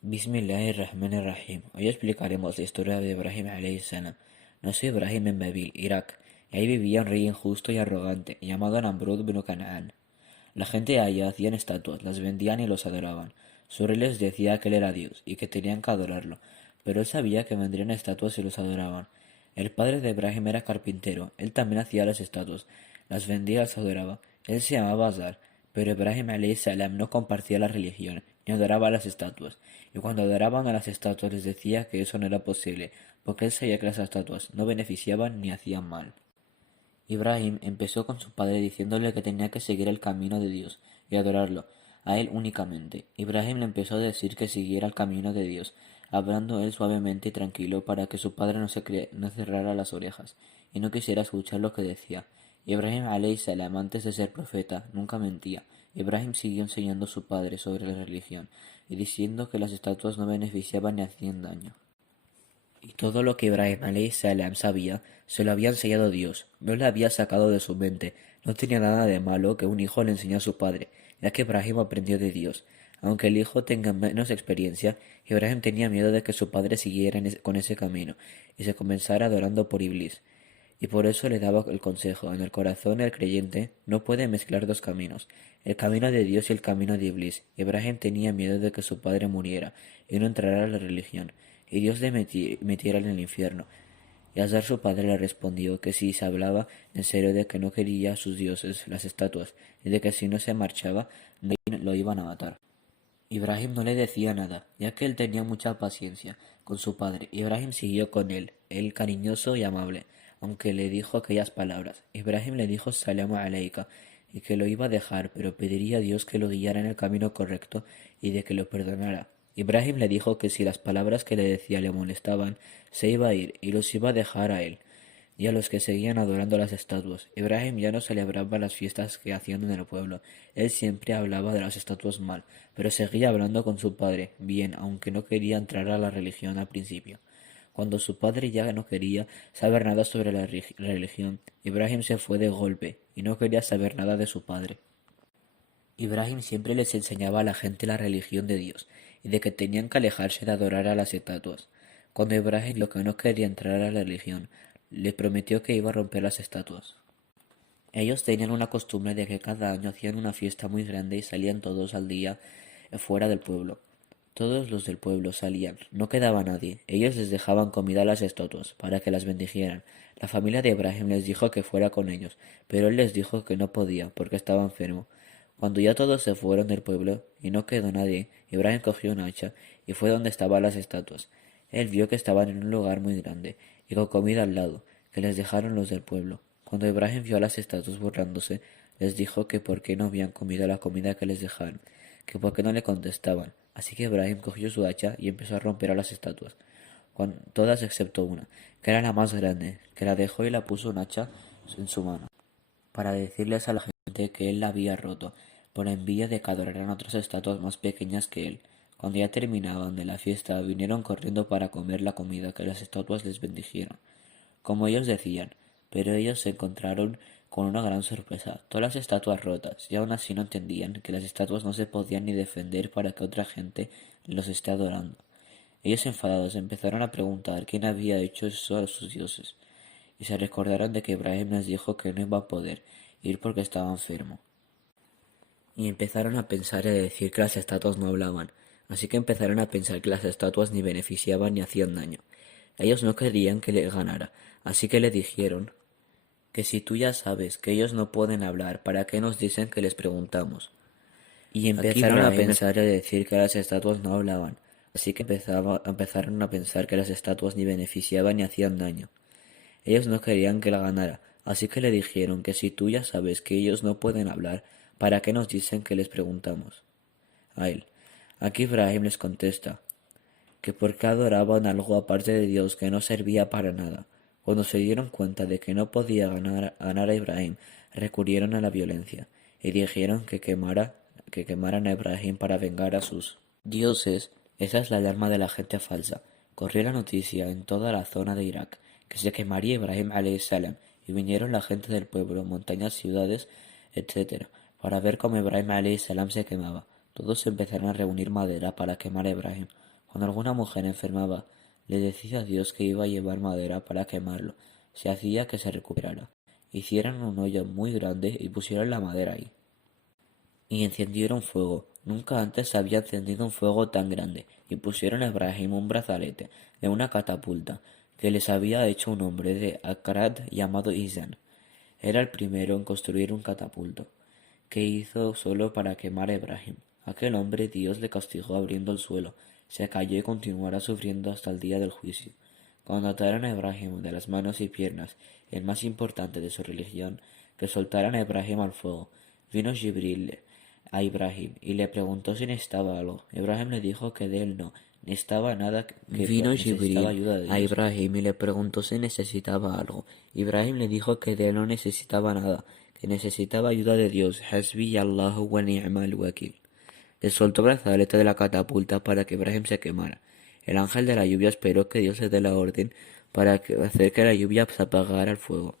Bismillahirrahmanirrahim. Hoy explicaremos la historia de Ibrahim alayhi salam. Nació Ibrahim en Babil, Irak, y ahí vivía un rey injusto y arrogante llamado Namrud bin Kanaan. La gente de allá hacían estatuas, las vendían y los adoraban. Su rey les decía que él era Dios y que tenían que adorarlo, pero él sabía que vendrían estatuas y los adoraban. El padre de Ibrahim era carpintero, él también hacía las estatuas, las vendía y las adoraba. Él se llamaba Azar, pero Ibrahim alayhi salam no compartía la religión, ni adoraba las estatuas, y cuando adoraban a las estatuas les decía que eso no era posible, porque él sabía que las estatuas no beneficiaban ni hacían mal. Ibrahim empezó con su padre diciéndole que tenía que seguir el camino de Dios y adorarlo, a él únicamente. Ibrahim le empezó a decir que siguiera el camino de Dios, hablando él suavemente y tranquilo para que su padre no cerrara las orejas y no quisiera escuchar lo que decía. Ibrahim alayhi salam, antes de ser profeta, nunca mentía. Ibrahim siguió enseñando a su padre sobre la religión y diciendo que las estatuas no beneficiaban ni hacían daño. Y todo lo que Ibrahim alayhi salam sabía, se lo había enseñado Dios, no le había sacado de su mente, no tenía nada de malo que un hijo le enseñe a su padre, ya que Ibrahim aprendió de Dios. Aunque el hijo tenga menos experiencia, Ibrahim tenía miedo de que su padre siguiera con ese camino y se comenzara adorando por Iblis. Y por eso le daba el consejo: en el corazón el creyente no puede mezclar dos caminos, el camino de Dios y el camino de Iblis. Ibrahim tenía miedo de que su padre muriera y no entrara a la religión, y Dios le metiera en el infierno. Y Azar su padre le respondió que si se hablaba en serio de que no quería a sus dioses, las estatuas, y de que si no se marchaba, lo iban a matar. Ibrahim no le decía nada, ya que él tenía mucha paciencia con su padre. Ibrahim siguió con él cariñoso y amable, aunque le dijo aquellas palabras. Ibrahim le dijo Salamu alayka y que lo iba a dejar, pero pediría a Dios que lo guiara en el camino correcto y de que lo perdonara. Ibrahim le dijo que si las palabras que le decía le molestaban, se iba a ir y los iba a dejar a él y a los que seguían adorando las estatuas. Ibrahim ya no celebraba las fiestas que hacían en el pueblo. Él siempre hablaba de las estatuas mal, pero seguía hablando con su padre bien, aunque no quería entrar a la religión al principio. Cuando su padre ya no quería saber nada sobre la religión, Ibrahim se fue de golpe y no quería saber nada de su padre. Ibrahim siempre les enseñaba a la gente la religión de Dios y de que tenían que alejarse de adorar a las estatuas. Cuando Ibrahim lo que no quería entrar a la religión, le prometió que iba a romper las estatuas. Ellos tenían una costumbre de que cada año hacían una fiesta muy grande y salían todos al día fuera del pueblo. Todos los del pueblo salían, no quedaba nadie. Ellos les dejaban comida a las estatuas para que las bendijeran. La familia de Ibrahim les dijo que fuera con ellos, pero él les dijo que no podía porque estaba enfermo. Cuando ya todos se fueron del pueblo y no quedó nadie, Ibrahim cogió un hacha y fue donde estaban las estatuas. Él vio que estaban en un lugar muy grande y con comida al lado, que les dejaron los del pueblo. Cuando Ibrahim vio a las estatuas burlándose, les dijo que por qué no habían comido la comida que les dejaron, que por qué no le contestaban. Así que Ibrahim cogió su hacha y empezó a romper a las estatuas, todas excepto una, que era la más grande, que la dejó y la puso un hacha en su mano, para decirles a la gente que él la había roto, por envidia de que adoraran otras estatuas más pequeñas que él. Cuando ya terminaban de la fiesta, vinieron corriendo para comer la comida que las estatuas les bendijeron, como ellos decían, pero ellos se encontraron con una gran sorpresa: todas las estatuas rotas, y aún así no entendían que las estatuas no se podían ni defender para que otra gente los esté adorando. Ellos enfadados empezaron a preguntar quién había hecho eso a sus dioses, y se recordaron de que Ibrahim les dijo que no iba a poder ir porque estaba enfermo. Y empezaron a pensar y a decir que las estatuas no hablaban, así que empezaron a pensar que las estatuas ni beneficiaban ni hacían daño. Ellos no querían que le ganara, así que le dijeron que si tú ya sabes que ellos no pueden hablar, ¿para qué nos dicen que les preguntamos? Y empezaron a pensar y a decir que las estatuas no hablaban, así que empezaron a pensar que las estatuas ni beneficiaban ni hacían daño. Ellos no querían que la ganara, así que le dijeron que si tú ya sabes que ellos no pueden hablar, ¿para qué nos dicen que les preguntamos? A él. Aquí Ibrahim les contesta que porque adoraban algo aparte de Dios que no servía para nada. Cuando se dieron cuenta de que no podía ganar a Ibrahim, recurrieron a la violencia y dijeron que quemaran a Ibrahim para vengar a sus dioses. Esa es la alarma de la gente falsa. Corrió la noticia en toda la zona de Irak que se quemaría Ibrahim alayhi salam, y vinieron la gente del pueblo, montañas, ciudades, etc., para ver cómo Ibrahim alayhi salam se quemaba. Todos empezaron a reunir madera para quemar a Ibrahim. Cuando alguna mujer enfermaba, le decía a Dios que iba a llevar madera para quemarlo. Se hacía que se recuperara. Hicieron un hoyo muy grande y pusieron la madera ahí. Y encendieron fuego. Nunca antes se había encendido un fuego tan grande. Y pusieron a Ibrahim un brazalete de una catapulta que les había hecho un hombre de Akkad llamado Izan. Era el primero en construir un catapulto, que hizo solo para quemar a Ibrahim. Aquel hombre Dios le castigó abriendo el suelo. Se cayó y continuará sufriendo hasta el día del juicio. Cuando ataron a Ibrahim de las manos y piernas, el más importante de su religión, que soltaran a Ibrahim al fuego, vino Jibril a Ibrahim y le preguntó si necesitaba algo. Ibrahim le dijo que de él no necesitaba nada, que Vino necesitaba Jibril ayuda de a Dios. Ibrahim y le preguntó si necesitaba algo. Ibrahim le dijo que de él no necesitaba nada, que necesitaba ayuda de Dios. Hasbi Allahu wa ni'mal wakil. Le soltó el brazalete de la catapulta para que Ibrahim se quemara. El ángel de la lluvia esperó que Dios le dé la orden para hacer que la lluvia se apagara el fuego.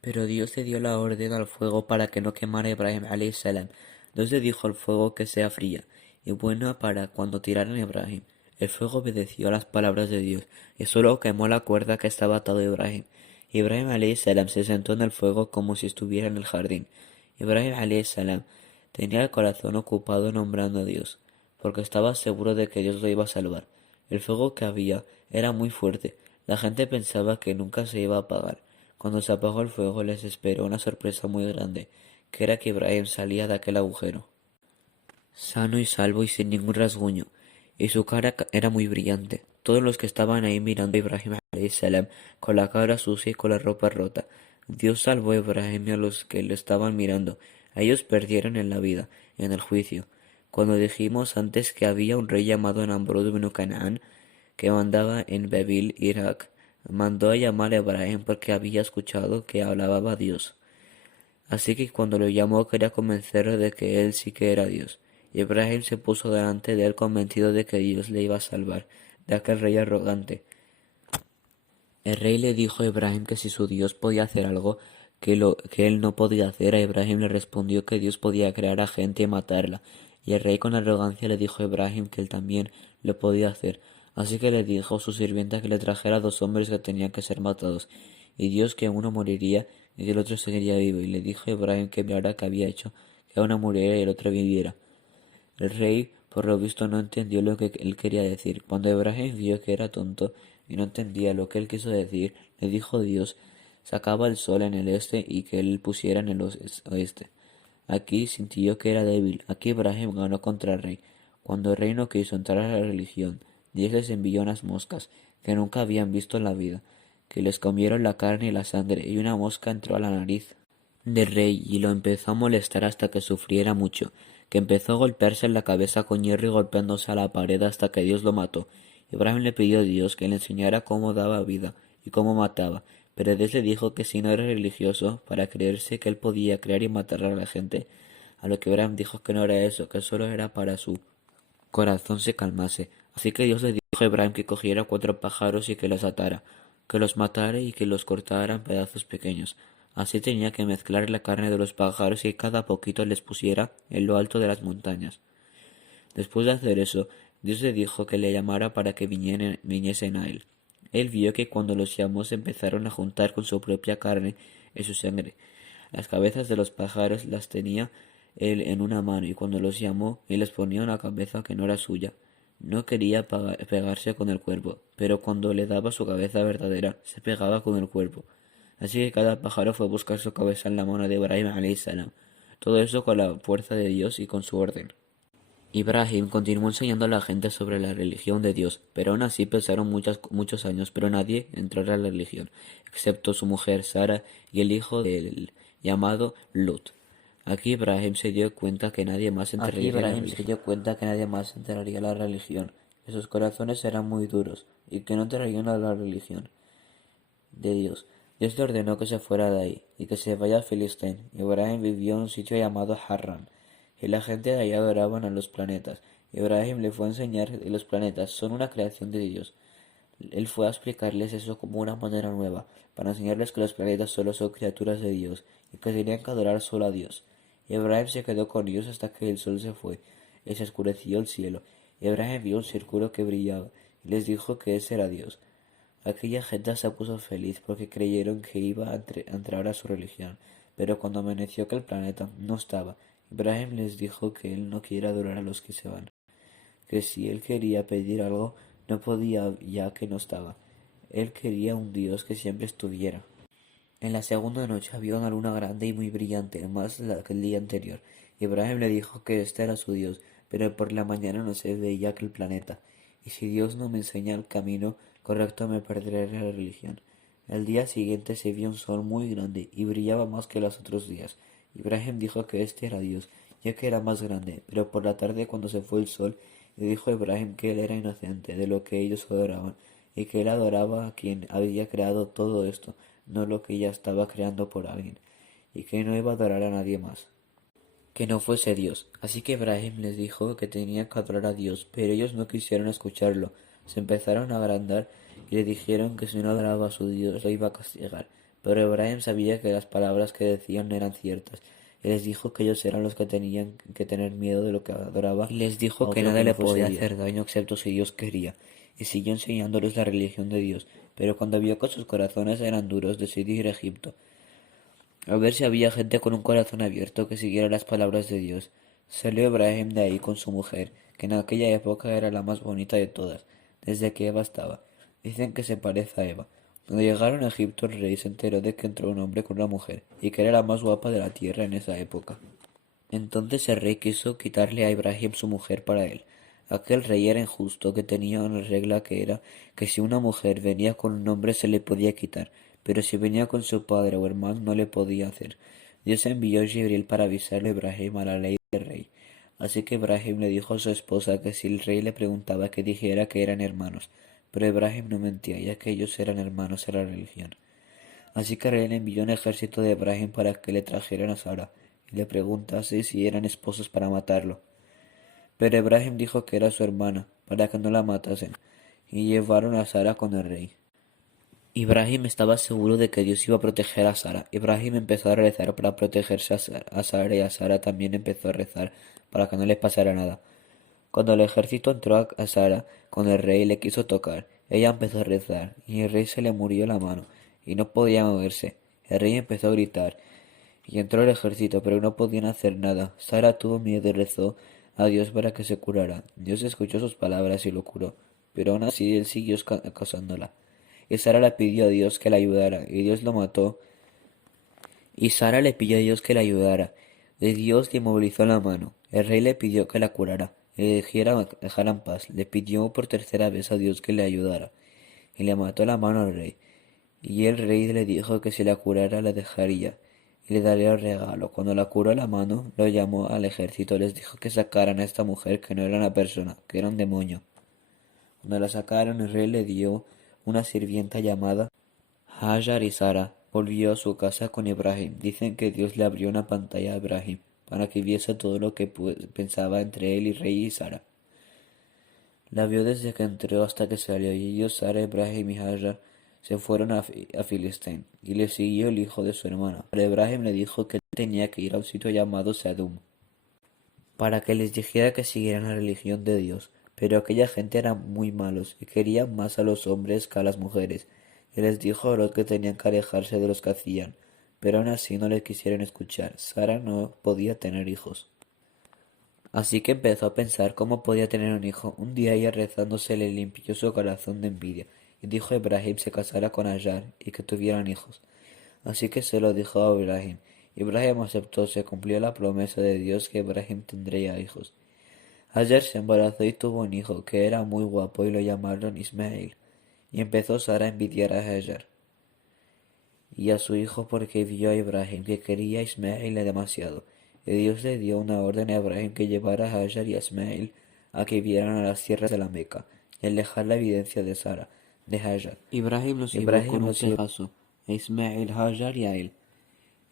Pero Dios le dio la orden al fuego para que no quemara a Ibrahim a.s. Dios le dijo al fuego que sea fría y buena para cuando tiraran a Ibrahim. El fuego obedeció a las palabras de Dios y solo quemó la cuerda que estaba atado a Ibrahim. Ibrahim a.s. se sentó en el fuego como si estuviera en el jardín. Ibrahim a.s. tenía el corazón ocupado nombrando a Dios, porque estaba seguro de que Dios lo iba a salvar. El fuego que había era muy fuerte. La gente pensaba que nunca se iba a apagar. Cuando se apagó el fuego les esperó una sorpresa muy grande, que era que Ibrahim salía de aquel agujero, sano y salvo y sin ningún rasguño, y su cara era muy brillante. Todos los que estaban ahí mirando a Ibrahim a.s. con la cara sucia y con la ropa rota. Dios salvó a Ibrahim y a los que le estaban mirando. A ellos perdieron en la vida, en el juicio. Cuando dijimos antes que había un rey llamado Namrud ibn Canaán, que mandaba en Babil, Irak, mandó a llamar a Ibrahim porque había escuchado que hablaba a Dios. Así que cuando lo llamó quería convencerlo de que él sí que era Dios. Y Ibrahim se puso delante de él convencido de que Dios le iba a salvar de aquel rey arrogante. El rey le dijo a Ibrahim que si su Dios podía hacer algo que él no podía hacer, a Ibrahim le respondió que Dios podía crear a gente y matarla. Y el rey con arrogancia le dijo a Ibrahim que él también lo podía hacer. Así que le dijo a su sirvienta que le trajera 2 hombres que tenían que ser matados, y Dios que uno moriría y que el otro seguiría vivo. Y le dijo a Ibrahim que mirara que había hecho que uno muriera y el otro viviera. El rey, por lo visto, no entendió lo que él quería decir. Cuando Ibrahim vio que era tonto y no entendía lo que él quiso decir, le dijo Dios sacaba el sol en el este y que él pusiera en el oeste. Aquí sintió que era débil. Aquí Ibrahim ganó contra el rey. Cuando el rey no quiso entrar a la religión, Dios les envió unas moscas que nunca habían visto en la vida, que les comieron la carne y la sangre, y una mosca entró a la nariz del rey y lo empezó a molestar hasta que sufriera mucho, que empezó a golpearse en la cabeza con hierro y golpeándose a la pared hasta que Dios lo mató. Ibrahim le pidió a Dios que le enseñara cómo daba vida y cómo mataba, pero Dios le dijo que si no era religioso, para creerse que él podía crear y matar a la gente, a lo que Ibrahim dijo que no era eso, que solo era para su corazón se calmase. Así que Dios le dijo a Ibrahim que cogiera 4 pájaros y que los atara, que los matara y que los cortara en pedazos pequeños. Así tenía que mezclar la carne de los pájaros y cada poquito les pusiera en lo alto de las montañas. Después de hacer eso, Dios le dijo que le llamara para que viniesen a él. Él vio que cuando los llamó se empezaron a juntar con su propia carne y su sangre. Las cabezas de los pájaros las tenía él en una mano y cuando los llamó él les ponía una cabeza que no era suya. No quería pegarse con el cuerpo, pero cuando le daba su cabeza verdadera se pegaba con el cuerpo. Así que cada pájaro fue a buscar su cabeza en la mano de Ibrahim a.s. Todo eso con la fuerza de Dios y con su orden. Ibrahim continuó enseñando a la gente sobre la religión de Dios, pero aún así pasaron muchos años, pero nadie entró a la religión, excepto su mujer Sara y el hijo de él, llamado Lot. Aquí Ibrahim se dio cuenta que nadie más entraría a la religión, que sus corazones eran muy duros y que no entrarían a la religión de Dios. Dios le ordenó que se fuera de ahí y que se vaya a Filistén. Ibrahim vivió en un sitio llamado Harran, y la gente de allá adoraban a los planetas. Ibrahim le fue a enseñar que los planetas son una creación de Dios. Él fue a explicarles eso como una manera nueva, para enseñarles que los planetas solo son criaturas de Dios y que tenían que adorar solo a Dios. Ibrahim se quedó con ellos hasta que el sol se fue y se oscureció el cielo. Ibrahim vio un círculo que brillaba y les dijo que ese era Dios. Aquella gente se puso feliz porque creyeron que iba a entrar a su religión, pero cuando amaneció que el planeta no estaba, Ibrahim les dijo que él no quiere adorar a los que se van, que si él quería pedir algo no podía ya que no estaba. Él quería un Dios que siempre estuviera. En la segunda noche había una luna grande y muy brillante, más que el día anterior. Ibrahim le dijo que este era su Dios, pero por la mañana no se veía que el planeta. Y si Dios no me enseña el camino correcto, me perderé la religión. El día siguiente se vio un sol muy grande y brillaba más que los otros días. Ibrahim dijo que este era Dios, ya que era más grande, pero por la tarde cuando se fue el sol, le dijo a Ibrahim que él era inocente de lo que ellos adoraban, y que él adoraba a quien había creado todo esto, no lo que ya estaba creando por alguien, y que no iba a adorar a nadie más, que no fuese Dios. Así que Ibrahim les dijo que tenían que adorar a Dios, pero ellos no quisieron escucharlo. Se empezaron a agrandar y le dijeron que si no adoraba a su Dios lo iba a castigar. Pero Ibrahim sabía que las palabras que decían eran ciertas, y les dijo que ellos eran los que tenían que tener miedo de lo que adoraba, y les dijo que nadie le podía hacer daño excepto si Dios quería, y siguió enseñándoles la religión de Dios. Pero cuando vio que sus corazones eran duros, decidió ir a Egipto, a ver si había gente con un corazón abierto que siguiera las palabras de Dios. Salió Ibrahim de ahí con su mujer, que en aquella época era la más bonita de todas, desde que Eva estaba. Dicen que se parece a Eva. Cuando llegaron a Egipto, el rey se enteró de que entró un hombre con una mujer, y que era la más guapa de la tierra en esa época. Entonces el rey quiso quitarle a Ibrahim su mujer para él. Aquel rey era injusto, que tenía una regla que era que si una mujer venía con un hombre se le podía quitar, pero si venía con su padre o hermano no le podía hacer. Dios envió a Jibril para avisarle a Ibrahim a la ley del rey. Así que Ibrahim le dijo a su esposa que si el rey le preguntaba que dijera que eran hermanos, pero Ibrahim no mentía, ya que ellos eran hermanos en la religión. Así que el rey le envió un ejército de Ibrahim para que le trajeran a Sara y le preguntase si eran esposos para matarlo. Pero Ibrahim dijo que era su hermana, para que no la matasen, y llevaron a Sara con el rey. Ibrahim estaba seguro de que Dios iba a proteger a Sara. Ibrahim empezó a rezar para protegerse a Sara y a Sara también empezó a rezar para que no le pasara nada. Cuando el ejército entró a Sara con el rey y le quiso tocar, ella empezó a rezar y el rey se le murió la mano y no podía moverse. El rey empezó a gritar y entró el ejército, pero no podían hacer nada. Sara tuvo miedo y rezó a Dios para que se curara. Dios escuchó sus palabras y lo curó, pero aún así él siguió acosándola. Y Sara le pidió a Dios que la ayudara, y Dios lo mató. Y Sara le pidió a Dios que la ayudara, y Dios le inmovilizó la mano. El rey le pidió que la curara, y le dejara en paz. Le pidió por tercera vez a Dios que le ayudara, y le mató la mano al rey. Y el rey le dijo que si la curara la dejaría, y le daría el regalo. Cuando la curó la mano, lo llamó al ejército, les dijo que sacaran a esta mujer, que no era una persona, que era un demonio. Cuando la sacaron, el rey le dio una sirvienta llamada Hajar, y Sara volvió a su casa con Ibrahim. Dicen que Dios le abrió una pantalla a Ibrahim para que viese todo lo que pensaba entre él y rey y Sara. La vio desde que entró hasta que salió, y ellos, Sara, Ibrahim y Hajar, se fueron a Filistén, y le siguió el hijo de su hermana. Pero Ibrahim le dijo que tenía que ir a un sitio llamado Sadum, para que les dijera que siguieran la religión de Dios. Pero aquella gente era muy malos, y querían más a los hombres que a las mujeres, y les dijo a los que tenían que alejarse de los que hacían, pero aún así no les quisieron escuchar. Sara no podía tener hijos. Así que empezó a pensar cómo podía tener un hijo. Un día ella rezando se le limpió su corazón de envidia, y dijo a Ibrahim se casara con Hajar y que tuvieran hijos. Así que se lo dijo a Ibrahim. Ibrahim aceptó, se cumplió la promesa de Dios que Ibrahim tendría hijos. Hajar se embarazó y tuvo un hijo que era muy guapo y lo llamaron Ismael. Y empezó Sara a envidiar a Hajar y a su hijo porque vio a Ibrahim que quería a Ismael demasiado. Y Dios le dio una orden a Ibrahim que llevara a Hajar y a Ismael a que vieran a las tierras de la Meca y alejar la evidencia de Sara, de Hajar. Ibrahim los llevó con un tejazo, a Ismael, Hajar y a él.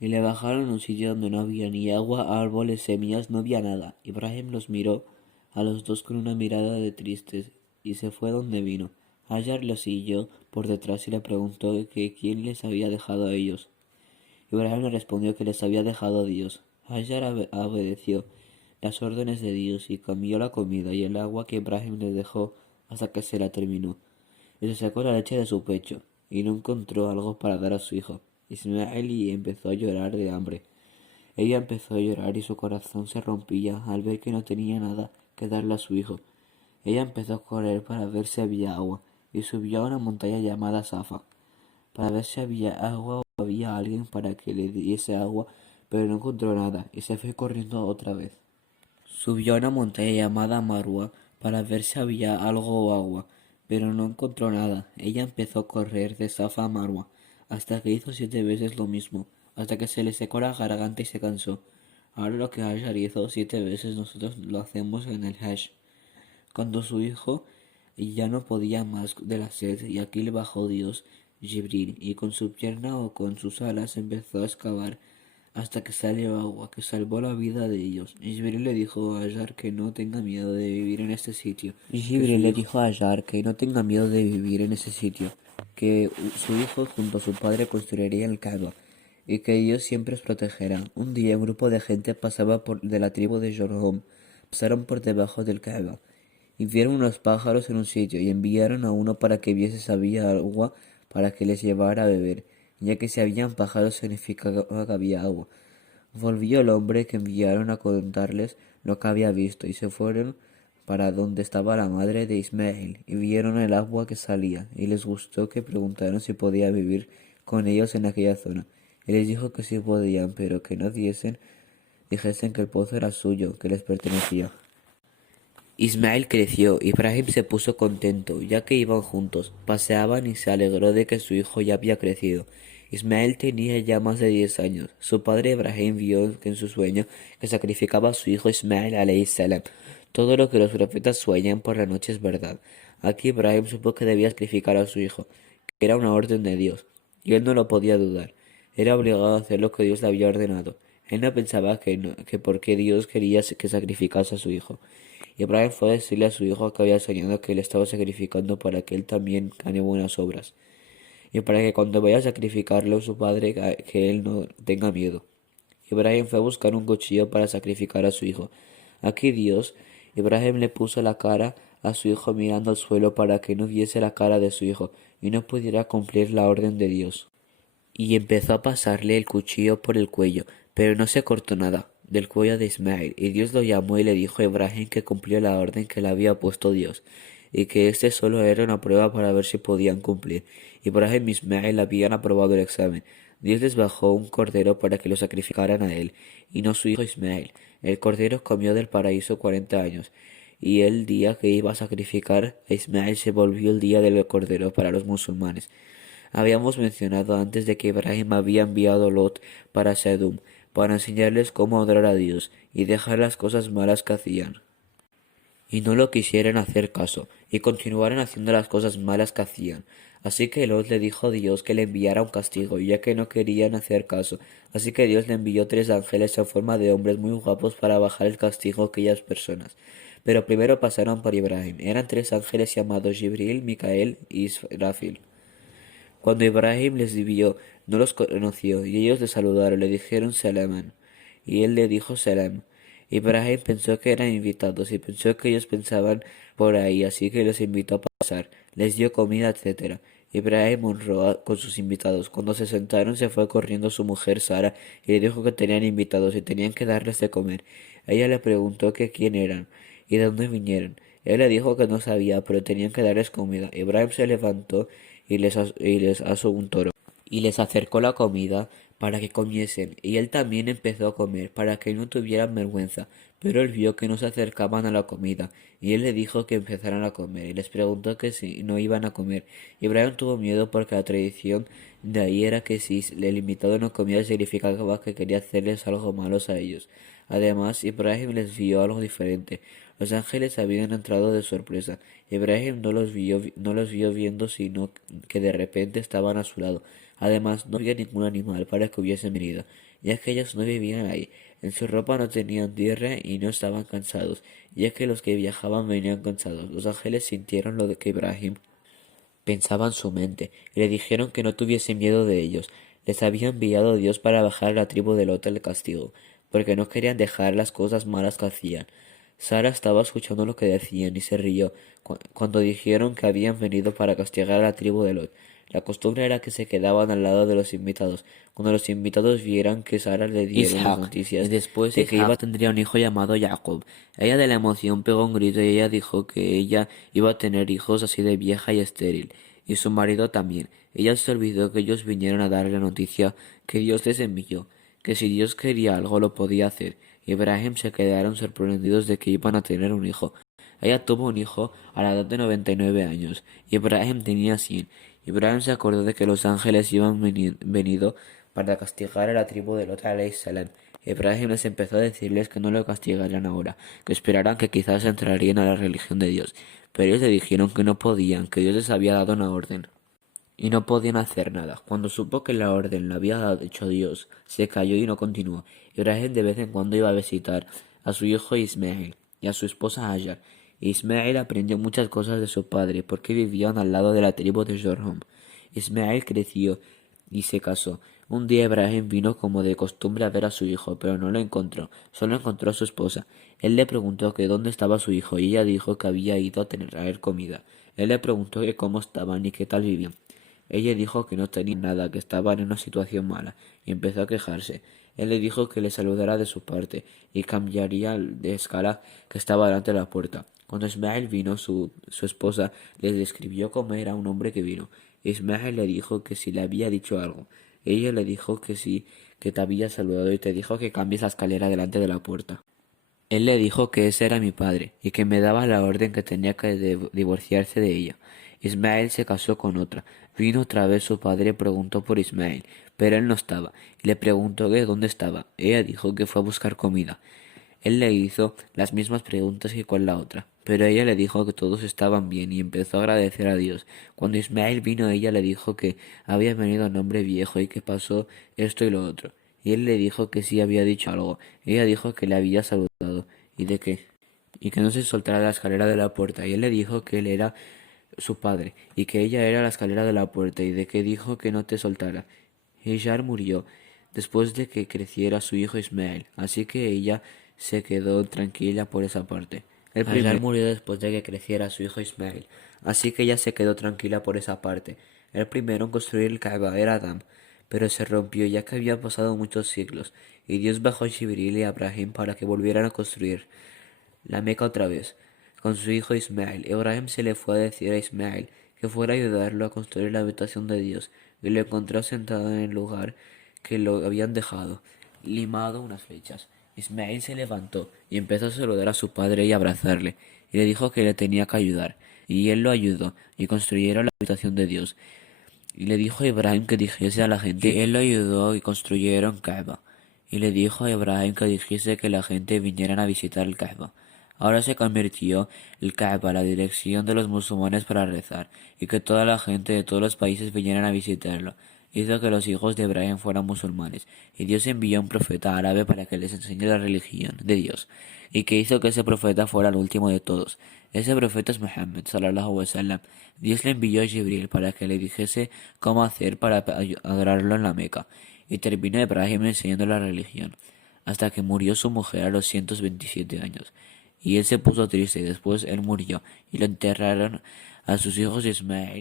Y le bajaron a un sitio donde no había ni agua, árboles, semillas, no había nada. Ibrahim los miró a los dos con una mirada de tristes y se fue donde vino. Hajar los siguió por detrás y le preguntó que quién les había dejado a ellos. Ibrahim le respondió que les había dejado a Dios. Hajar obedeció, las órdenes de Dios y cambió la comida y el agua que Ibrahim le dejó hasta que se la terminó. Y se sacó la leche de su pecho y no encontró algo para dar a su hijo Ismael y empezó a llorar de hambre. Ella empezó a llorar y su corazón se rompía al ver que no tenía nada que darle a su hijo. Ella empezó a correr para ver si había agua y subió a una montaña llamada Safa para ver si había agua o había alguien para que le diese agua, pero no encontró nada y se fue corriendo otra vez. Subió a una montaña llamada Marwa para ver si había algo o agua, pero no encontró nada. Ella empezó a correr de Safa a Marwa, hasta que hizo 7 veces lo mismo, hasta que se le secó la garganta y se cansó. Ahora lo que Hajar hizo 7 veces nosotros lo hacemos en el Hajj. Cuando su hijo ya no podía más de la sed, y aquí le bajó Dios, Jibril, y con su pierna o con sus alas empezó a excavar hasta que salió agua, que salvó la vida de ellos. Y Jibril le dijo a Hajar que no tenga miedo de vivir en este sitio. Que su hijo junto a su padre construiría el Kaaba, y que ellos siempre os protegerán. Un día un grupo de gente pasaba de la tribu de Jorhom, pasaron por debajo del Kaaba, y vieron unos pájaros en un sitio, y enviaron a uno para que viese si había agua para que les llevara a beber, ya que si habían pájaros significaba que había agua. Volvió el hombre que enviaron a contarles lo que había visto, y se fueron para donde estaba la madre de Ismael, y vieron el agua que salía, y les gustó que preguntaron si podía vivir con ellos en aquella zona. Y les dijo que sí podían, pero que no dijesen que el pozo era suyo, que les pertenecía. Ismael creció, Ibrahim se puso contento, ya que iban juntos, paseaban y se alegró de que su hijo ya había crecido. Ismael tenía ya más de 10 años. Su padre Ibrahim vio que en su sueño que sacrificaba a su hijo Ismael alayhi salam. Todo lo que los profetas sueñan por la noche es verdad. Aquí Ibrahim supo que debía sacrificar a su hijo, que era una orden de Dios, y él no lo podía dudar. Era obligado a hacer lo que Dios le había ordenado. Él no pensaba que por qué Dios quería que sacrificase a su hijo. Ibrahim fue a decirle a su hijo que había soñado que él estaba sacrificando para que él también gane buenas obras, y para que cuando vaya a sacrificarlo su padre que él no tenga miedo. Ibrahim fue a buscar un cuchillo para sacrificar a su hijo. Aquí Ibrahim le puso la cara a su hijo mirando al suelo para que no viese la cara de su hijo y no pudiera cumplir la orden de Dios. Y empezó a pasarle el cuchillo por el cuello, pero no se cortó nada del cuello de Ismael, y Dios lo llamó y le dijo a Ibrahim que cumplió la orden que le había puesto Dios, y que este solo era una prueba para ver si podían cumplir. Ibrahim y Ismael habían aprobado el examen. Dios les bajó un cordero para que lo sacrificaran a él, y no su hijo Ismael. El cordero comió del paraíso 40 años, y el día que iba a sacrificar a Ismael se volvió el día del cordero para los musulmanes. Habíamos mencionado antes de que Ibrahim había enviado a Lot para Sedum, para enseñarles cómo adorar a Dios y dejar las cosas malas que hacían. Y no lo quisieran hacer caso, y continuaran haciendo las cosas malas que hacían. Así que Lot le dijo a Dios que le enviara un castigo, ya que no querían hacer caso. Así que Dios le envió 3 ángeles en forma de hombres muy guapos para bajar el castigo a aquellas personas. Pero primero pasaron por Ibrahim. Eran 3 ángeles llamados Jibril, Micael y Israfil. Cuando Ibrahim les vio, no los conoció, y ellos le saludaron, le dijeron Salaman, y él le dijo Salam. Ibrahim pensó que eran invitados, y pensó que ellos pensaban por ahí, así que los invitó a pasar, les dio comida, etc. Ibrahim honró con sus invitados. Cuando se sentaron, se fue corriendo su mujer Sara, y le dijo que tenían invitados y tenían que darles de comer. Ella le preguntó que quién eran, y de dónde vinieron. Él le dijo que no sabía, pero tenían que darles comida. Ibrahim se levantó y les asó un toro, y les acercó la comida para que comiesen, y él también empezó a comer, para que no tuvieran vergüenza. Pero él vio que no se acercaban a la comida, y él le dijo que empezaran a comer, y les preguntó que si no iban a comer. Ibrahim tuvo miedo porque la tradición de ahí era que si el invitado no comía significaba que quería hacerles algo malo a ellos. Además, Ibrahim les vio algo diferente. Los ángeles habían entrado de sorpresa. Ibrahim no los vio viendo, sino que de repente estaban a su lado. Además, no había ningún animal para que hubiesen venido, ya que ellos no vivían ahí. En su ropa no tenían tierra y no estaban cansados, ya que los que viajaban venían cansados. Los ángeles sintieron lo de que Ibrahim pensaba en su mente, y le dijeron que no tuviese miedo de ellos. Les había enviado Dios para bajar a la tribu de Lot el castigo. porque no querían dejar las cosas malas que hacían. Sara estaba escuchando lo que decían y se rió cuando dijeron que habían venido para castigar a la tribu de Lot. La costumbre era que se quedaban al lado de los invitados. Cuando los invitados vieran que Sara le dieron las Ishaq, y noticias después de que iba Ishaq tendría un hijo llamado Jacob. Ella de la emoción pegó un grito y ella dijo que ella iba a tener hijos así de vieja y estéril, y su marido también. Ella se olvidó que ellos vinieron a darle la noticia que Dios les envió, que si Dios quería algo lo podía hacer. Ibrahim se quedaron sorprendidos de que iban a tener un hijo. Ella tuvo un hijo a la edad de 99 años. Ibrahim tenía 100. Ibrahim se acordó de que los ángeles iban venido para castigar a la tribu de Lot alayhi salam. Ibrahim les empezó a decirles que no lo castigarían ahora, que esperaran que quizás entrarían a la religión de Dios. Pero ellos le dijeron que no podían, que Dios les había dado una orden y no podían hacer nada. Cuando supo que la orden la había hecho Dios, se calló y no continuó. Ibrahim de vez en cuando iba a visitar a su hijo Ismael y a su esposa Hajar. Ismael aprendió muchas cosas de su padre porque vivían al lado de la tribu de Jorhom. Ismael creció y se casó. Un día Ibrahim vino como de costumbre a ver a su hijo, pero no lo encontró, solo encontró a su esposa. Él le preguntó que dónde estaba su hijo y ella dijo que había ido a traer comida. Él le preguntó que cómo estaban y qué tal vivían. Ella dijo que no tenía nada, que estaban en una situación mala, y empezó a quejarse. Él le dijo que le saludara de su parte y cambiaría de escala que estaba delante de la puerta. Cuando Ismael vino, su esposa le describió cómo era un hombre que vino. Ismael le dijo que si le había dicho algo. Ella le dijo que sí, que te había saludado y te dijo que cambies la escalera delante de la puerta. Él le dijo que ese era mi padre y que me daba la orden que tenía que divorciarse de ella. Ismael se casó con otra. Vino otra vez su padre y preguntó por Ismael, pero él no estaba, y le preguntó que dónde estaba. Ella dijo que fue a buscar comida. Él le hizo las mismas preguntas que con la otra, pero ella le dijo que todos estaban bien y empezó a agradecer a Dios. Cuando Ismael vino, ella le dijo que había venido un hombre viejo y que pasó esto y lo otro. Y él le dijo que sí había dicho algo. Ella dijo que le había saludado y de qué y que no se soltara la escalera de la puerta. Y él le dijo que él era su padre y que ella era la escalera de la puerta y de que dijo que no te soltara. Hajar murió después de que creciera su hijo Ismael, así que ella se quedó tranquila por esa parte. Hajar murió después de que creciera su hijo Ismael, así que ella se quedó tranquila por esa parte. El primero en construir el Kaaba era Adán, pero se rompió ya que habían pasado muchos siglos, y Dios bajó a Jibril y a Abraham para que volvieran a construir la Meca otra vez, con su hijo Ismael. Ibrahim se le fue a decir a Ismael que fuera a ayudarlo a construir la habitación de Dios, y lo encontró sentado en el lugar que lo habían dejado, limado unas flechas. Ismael se levantó y empezó a saludar a su padre y abrazarle, y le dijo que le tenía que ayudar, y él lo ayudó, y construyeron la habitación de Dios. Y le dijo a Ibrahim que dijese a la gente que él lo ayudó y construyeron Kaaba. Y le dijo a Ibrahim que dijese que la gente vinieran a visitar el Kaaba. Ahora se convirtió el Kaaba la dirección de los musulmanes para rezar, y que toda la gente de todos los países vinieran a visitarlo. Hizo que los hijos de Ibrahim fueran musulmanes, y Dios envió un profeta árabe para que les enseñe la religión de Dios, y que hizo que ese profeta fuera el último de todos. Ese profeta es Muhammad, sallallahu alaihi wasallam. Dios le envió a Jibril para que le dijese cómo hacer para adorarlo en la Meca, y terminó Ibrahim enseñando la religión, hasta que murió su mujer a los 127 años. Y él se puso triste y después él murió, y lo enterraron a sus hijos Ismael